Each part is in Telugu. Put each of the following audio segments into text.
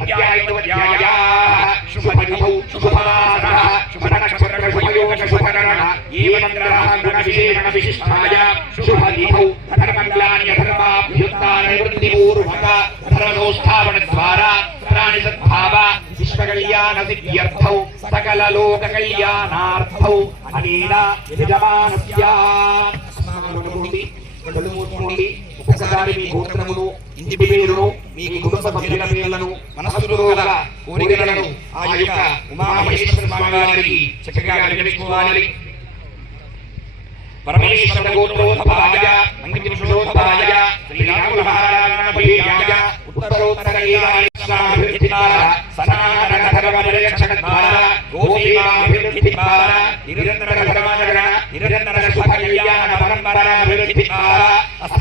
अध्यायवद्यायाः शुभतिथौ शुभमासः शुभनक्षत्रशुभयोगशुभकरण एवं ग्रहाङ्गणविशेषणविशिष्टाय शुभतिथौ धर्मङ्गलानि धर्माभ्युत्थाननिवृत्तिपूर्वक धर्मोत्थापनद्वारा प्राणिसद्भाव विश्वकल्याणसिद्ध्यर्थौ सकललोककल्याणार्थौ अनेन यजमानस्य अस्माकं ఒకసారి మీ గోత్రమును ఇంటి పేరును మీ కుటుంబ సభ్యుల పేర్లను మనస్సులో గల కోరికలను ఆ యొక్క ఉమామహేశ్వర స్వామి వారికి చక్కగా వినిపించుకోవాలి పరమేశ్వర గోత్రోత్పాయ మంగళోద్భవాయ శ్రీరాముల మహారాజాయ ఉత్తరోత్తర ఈరాభివృద్ధిద్వార సనాతన ధర్మ పరిరక్షణ ద్వారా గోసేవాభివృద్ధి ద్వారా నిరంతర ధర్మాచరణ నిరంతర శుభ కళ్యాణ పరంపరాభివృద్ధి ద్వారా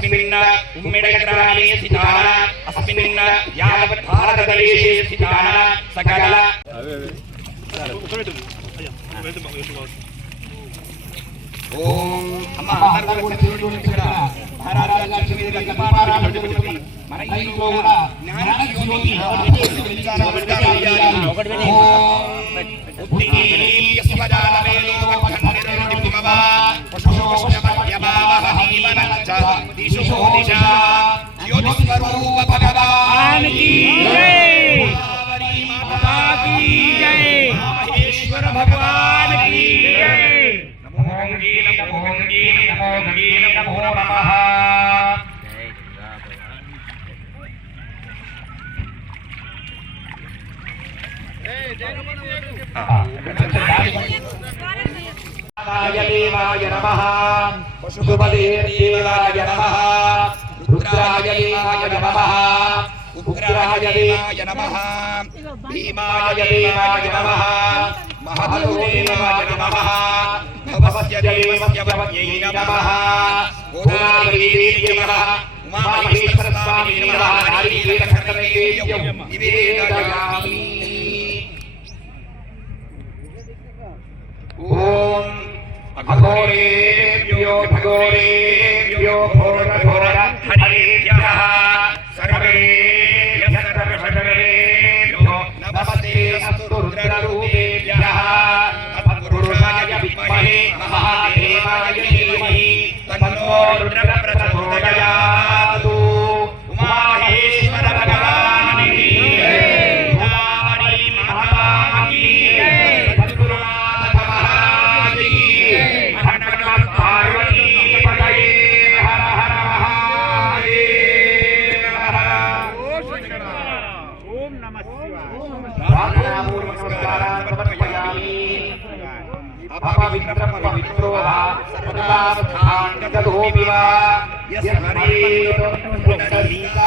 అస్మిన్న ఉమ్మిడగ్రామే స్థితాన అస్మిన్న యావత్ భారతదేశే స్థితాన సకల ఓం అమ్మ అందరూ కూడా మహారాజా లక్ష్మీ దేవి దీపారాధన పెట్టుకుంటుంది. మన ఇంట్లో కూడా జ్ఞాన జ్యోతి వెలిగించాలి, निशा ज्योतिस्वरूप भगवान की जय माता भगवान की जय नमो गंगे नमो నమః దేవాయ దేవాయ నమః పశుపదేవాయ నమః. రుద్రాయ దేవాయ నమః. ఉగ్రాయ దేవాయ నమః. భీమాయ దేవాయ నమః. మహదేవాయ నమః. భవస్య దేవస్య వద్యై నమః. గోదావరీదేవ్య నమః. ఉమామహేశ్వర స్వామి నమః. अघोरेभ्यो भगोरेभ्यो घोर घोर हरे ఓం నమ ప్రార్థనాపూర్వక నమస్కారాన్ని సమర్పయామి అపవిత్ర పవిత్రో వా సర్వదావస్థాంగతోపి వా యస్మరేత్ పునరీకా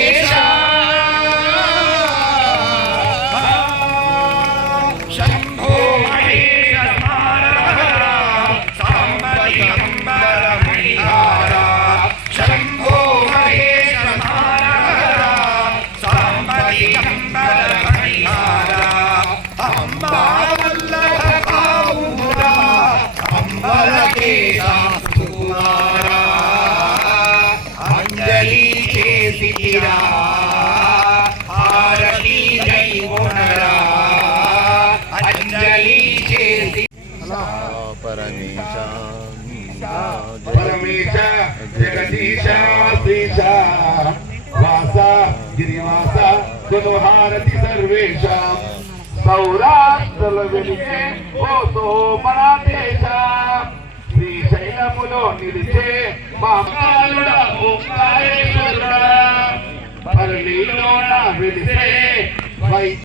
చేసిరా హారతి జై గుణరా అంజలి చేసి. పరమేశ పరమేశ జగదీశ శ్రీశ వాస గిరివాస హారతి సర్వేష సౌరాష్ట్రల వెలిగే ఓ దేశ శ్రీశైలములో నిలిచే మా కాలుడ ఓంకారేశ్వరుడా. పరళీలోన వెలిసే వై